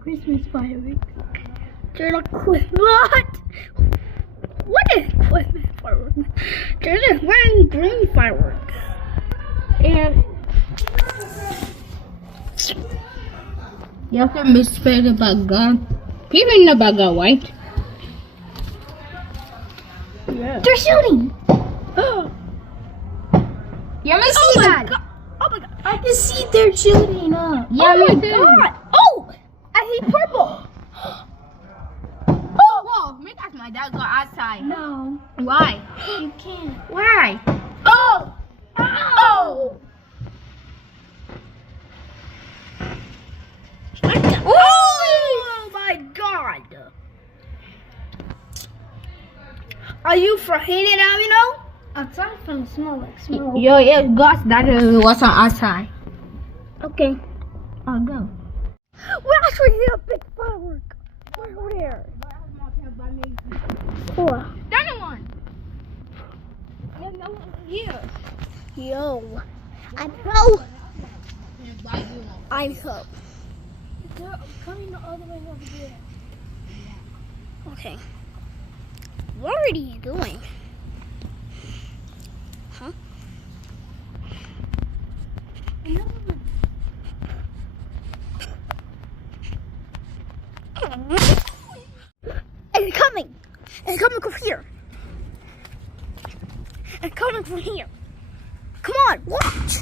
Christmas fireworks. They're not what? What is Christmas fireworks? They're just wearing green fireworks. And you have to misspell the background. Even the background, right? yeah. They're shooting. Yeah, me see that. God. Oh my god! I can see they're shooting up. Yeah, oh me my too. god! Oh, I see purple. Oh, whoa! Make us my dad go outside. No, Why? you can't. Why? Oh! Oh! Oh my god! Are you frightened, Amino? Outside from smell like smoke. Yo, yeah, Gus, that was on outside. Okay. I'll go. We actually hit a big firework. Right over there. Cool. That one. Here. Yo. I know. I know. They're coming the other way over there. Okay. What are you doing? Huh? It's coming. It's coming from here. It's coming from here. Come on, watch.